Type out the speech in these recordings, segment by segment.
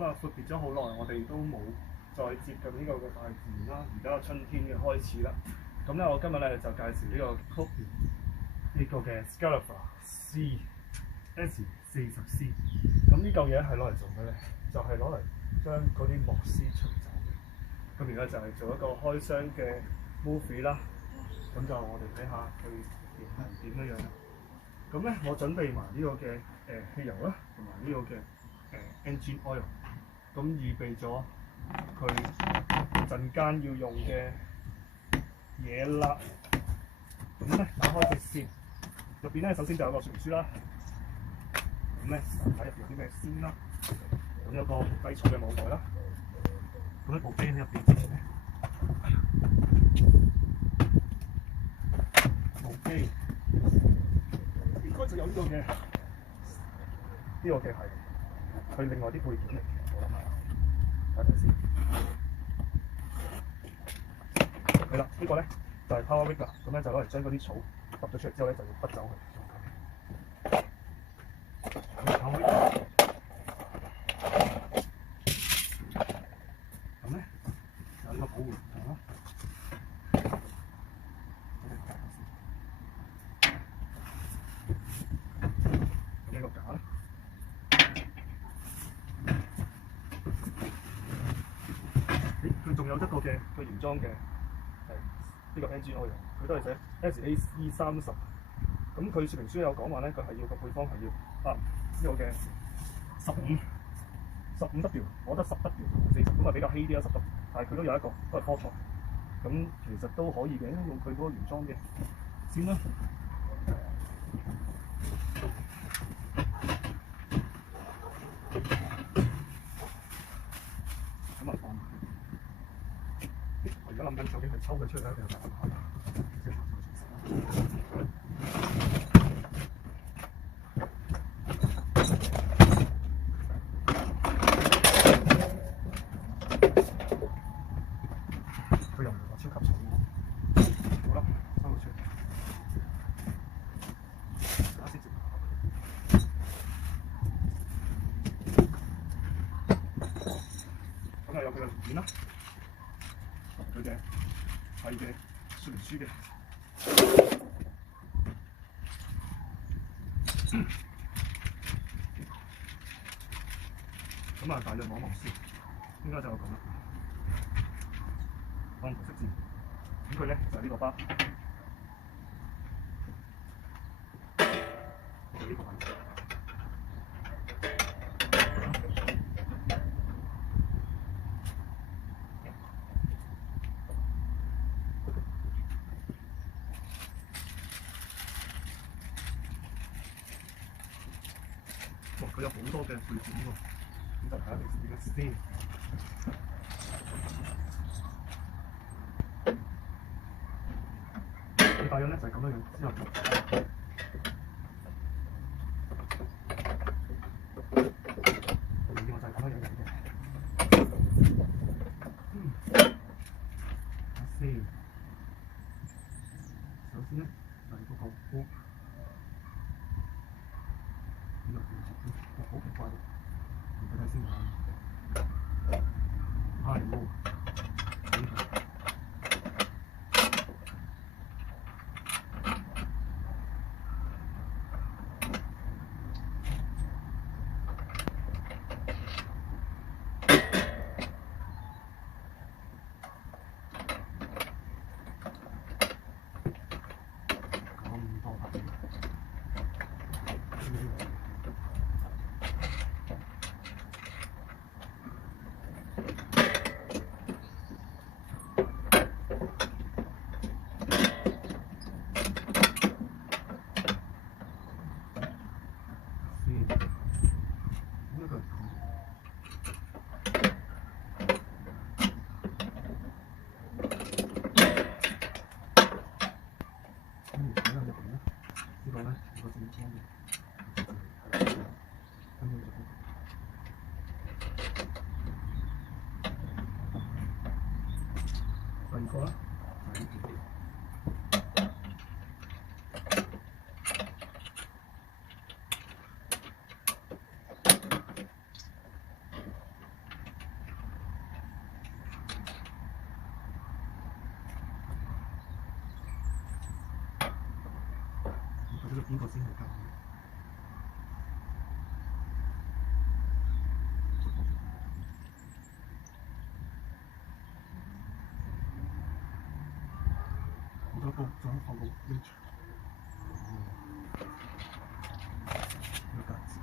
可能闊別咗好耐，我哋都冇再接近呢個嘅大自然啦。而家春天嘅開始啦。咁咧，我今日咧就介紹呢個 Kopi 呢個嘅 Scalifra S40C。咁呢嚿嘢係攞嚟做咩咧？就係攞嚟將嗰啲莫斯除走嘅。咁而家就係做一個開箱嘅 movie 啦。咁就我哋睇下佢係點樣樣。咁咧，我準備埋呢個嘅汽油啦，同埋呢個嘅engine oil。咁預備咗佢陣間要用嘅嘢啦。咁咧，打開佢先，入邊咧首先就有個說明書啦。咁咧睇入邊有啲咩先啦。咁有個低重嘅網袋啦。咁一部機喺入邊之前咧，部機應該就有呢個嘅係佢另外啲配件嚟嘅。我諗下，睇睇先。係啦，呢個咧就係 Power Wick 啦。咁咧就攞嚟將嗰啲草揼咗出嚟之後咧，就要筆走佢。咁咧有呢個保護筒啦。呢個架啦。佢仲有一個嘅佢原裝嘅呢個 engine oil， 佢都係寫 SAE30。咁佢說明書有講話咧，佢係要個配方係要呢個嘅15W， 我覺得10W 同40咁啊比較稀啲啦10W， 但係佢都有一個都係科創。咁其實都可以嘅，用佢嗰個原裝嘅先啦。咁啊放埋。我而家諗緊究竟係抽佢出嚟咧，定係打開？佢又唔係話超級重。好啦，收佢出嚟。打先接。咁啊有佢嘅零件啦，佢嘅係嘅說明書嘅。咁啊，大約望先，應該就係咁啦。按圖識字，咁佢咧就係呢個包，就呢個位。哇！佢有好多嘅配件喎，咁就睇下平時點樣先。佢大約咧就係咁樣樣，之後另外就係咁樣樣嘅。睇先，首先咧就係嗰個煲。好奇怪喎！睇睇先嚇，係喎。咁多牌。第二個啦，邊個先係教？仲有放個 link。有格子。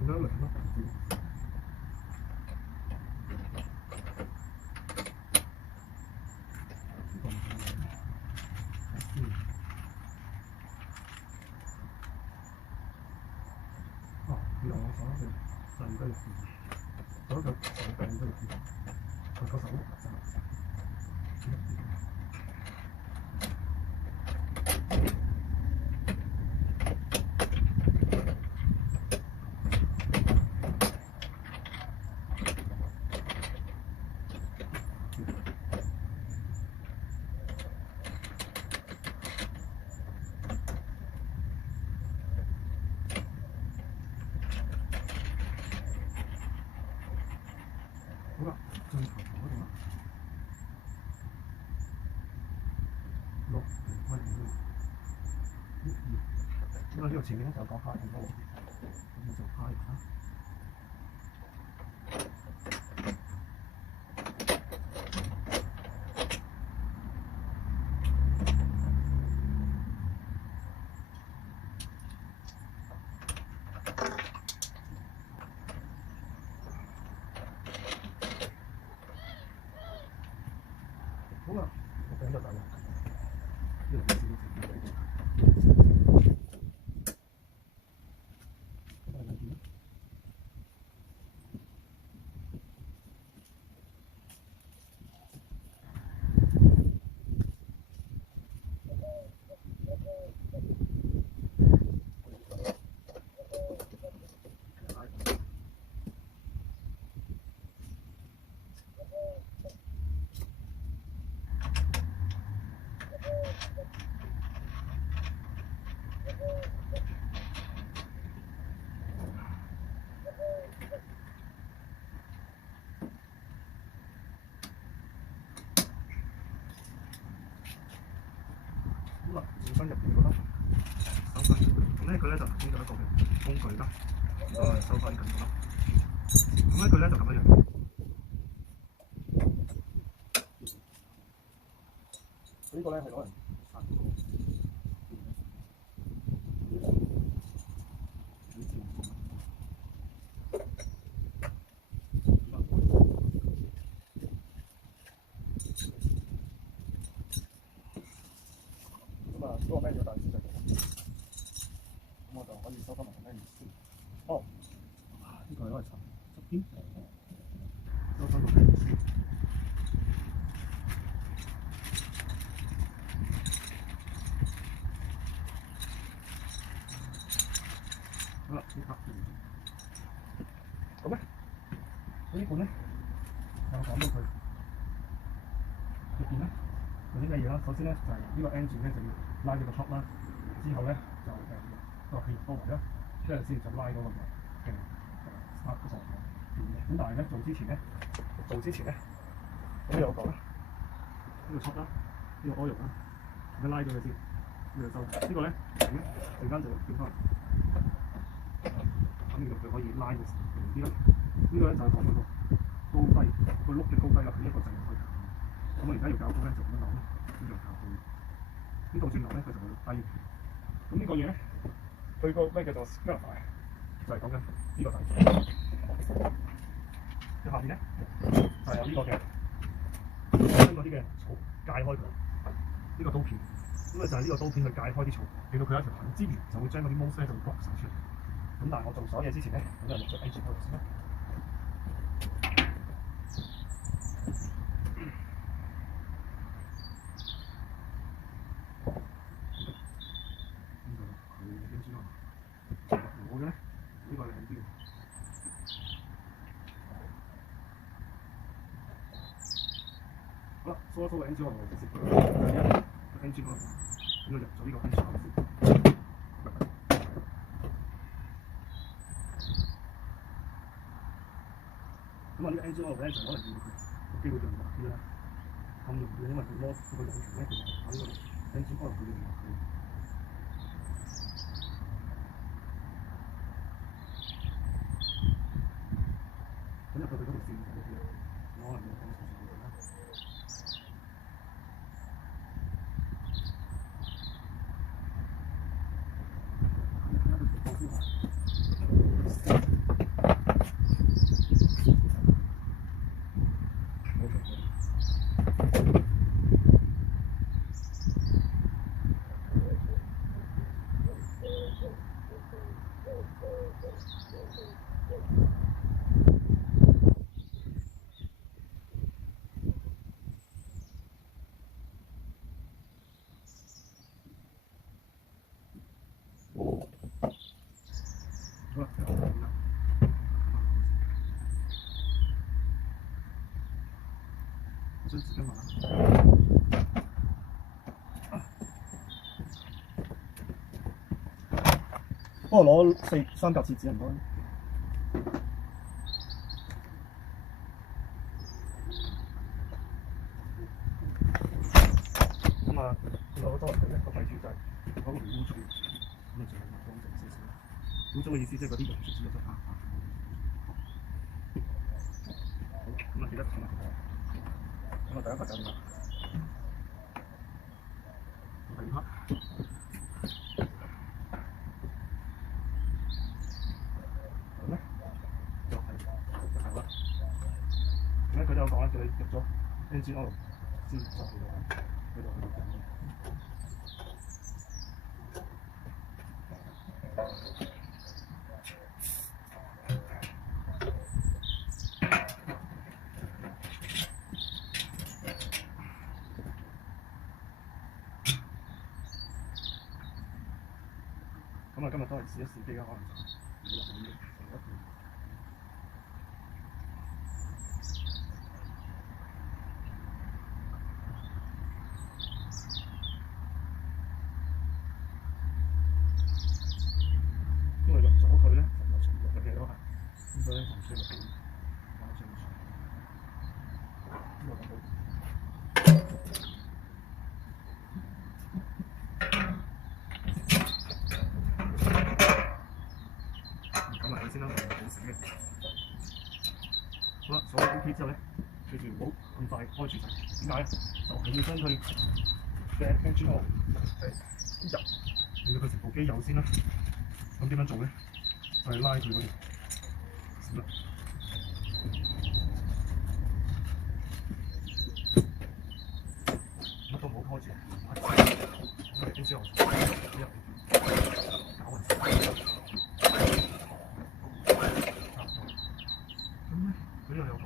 點解嚟乜？哦，原來我手嘅腎都要試，嗰個手柄都要試，佢個手真係。好啦，進頭嗰度啦，6開點因為呢個前面咧就有個開點多，咁就開啦。好啦，我頂得到啦。呢個少少好啦，轉翻入邊個啦，收翻入去。咁呢個咧就頭先咗一個嘅工具啦，再收翻緊個啦。咁呢個咧就咁樣樣。呢個咧係攞嚟殺嗰個 manual 大師就咁，我就可以收翻埋個 manual 先。哦，呢個係攞嚟插側邊，收翻個 manual 先。好啦，呢拍咁咧，呢款咧有講到佢入邊咧有啲咩嘢啦。首先咧就係呢個 engine 咧就要拉咗個 top 啦，之後咧就個氣入多圍啦，之後先就拉嗰個嘅start 嗰個電嘅。咁但係咧做之前咧，咁有講啦，呢個 top 啦，呢個 oil 啦，咁樣拉咗佢先，呢個收呢個咧陣間就變翻。咁呢度佢可以拉嘅平啲啦。呢個咧就係講嗰個高低個轆嘅高低啦，係一個掣可以調。咁我而家要搞高咧就咁樣扭啦，呢度搞高。呢度轉頭咧佢就會低。咁呢個嘢咧，佢個咩叫做 scalify 就係講緊呢個底。嘅下邊咧就係有呢個嘅將嗰啲嘅草界開佢，呢個刀片。咁就係呢個刀片去界開啲草，令到佢有一條痕之餘，就會將嗰啲 moss 咧就會割晒出嚟。咁但係我做所有嘢之前咧，咁就錄咗 engine oil 先啦。我嘅咧，呢個係兩邊。好啦，梳一梳個 engine oil 就先。engine oil 咁就入咗呢個 engine oil 先。咁啊，呢個 engine oil 咧就可能要佢機會潤滑啲啦。咁因為佢攞嗰個引擎咧，佢就喺呢個 engine oil 佢潤滑佢。咁入到佢嗰條線嗰邊，我可能要講少少嘢啦。張紙巾嘛，幫我攞3格廁紙唔該。咁啊，攞多嚟睇咧個弊處就係嗰個污糟，咁啊盡量乾淨少少。污糟嘅意思即係嗰啲溶出少咗啊。好，咁啊記得睇啦。咁啊第一個就係啦，第二 part。咁咧就係啦。咁咧佢都有講啦，叫你入咗 engine oil 先就去到咁啊，今日都係試一試機啦，可能就因為入咗佢咧，就有重錄嘅嘢都係，咁所以咧就唔需要搞清楚。呢個就好。先啦，唔好死嘅。好啦，所有 OK 之後咧，記住唔好咁快開住掣。點解咧？就係要將佢嘅 engine oil 入，令到佢成部機有先啦。咁點樣做咧？就係拉住嗰條線啦。乜都唔好開住，我哋之後之後搞勻晒。咁咧，佢又有講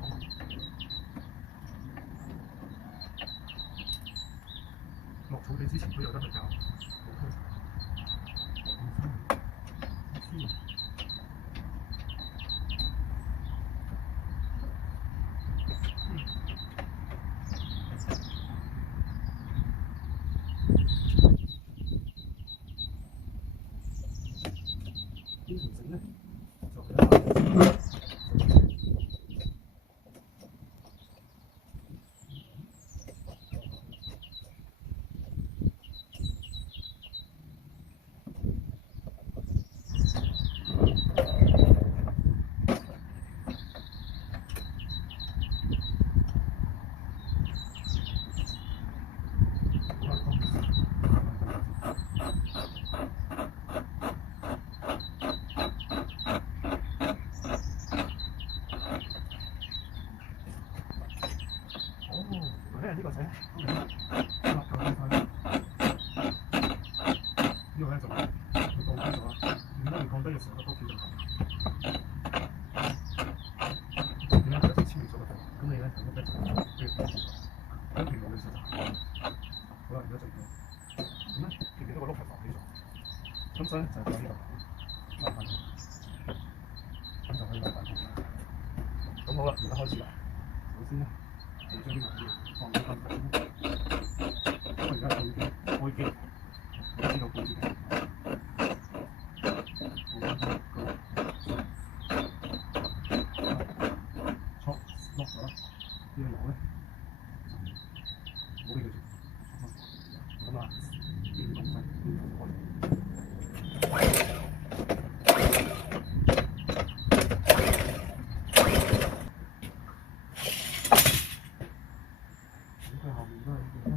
落草地之前都有得去搞。邊條繩咧就係一呢個仔，呢個咧就佢降低咗啦。點解佢降低嘅時候都叫做點解佢一直超越咗個度？咁你咧就一直跟住放住喺平路嘅時候，好啦，而家就咁咧，見唔見到個碌係浮起咗？咁所以咧就喺呢度慢慢，咁就可以慢慢。咁好啦，而家開始啦。首先咧，就將啲物料放喺分體。我而家係開機，我知道背住嘅。錯落咗啦，呢個油咧冇俾佢做，咁啊，呢個東西呢個開。佢後面都係點咧？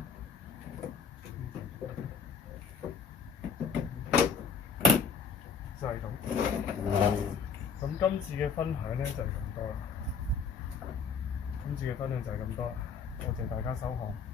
就係咁。咁今次嘅分享咧就係咁多啦。多謝大家收看。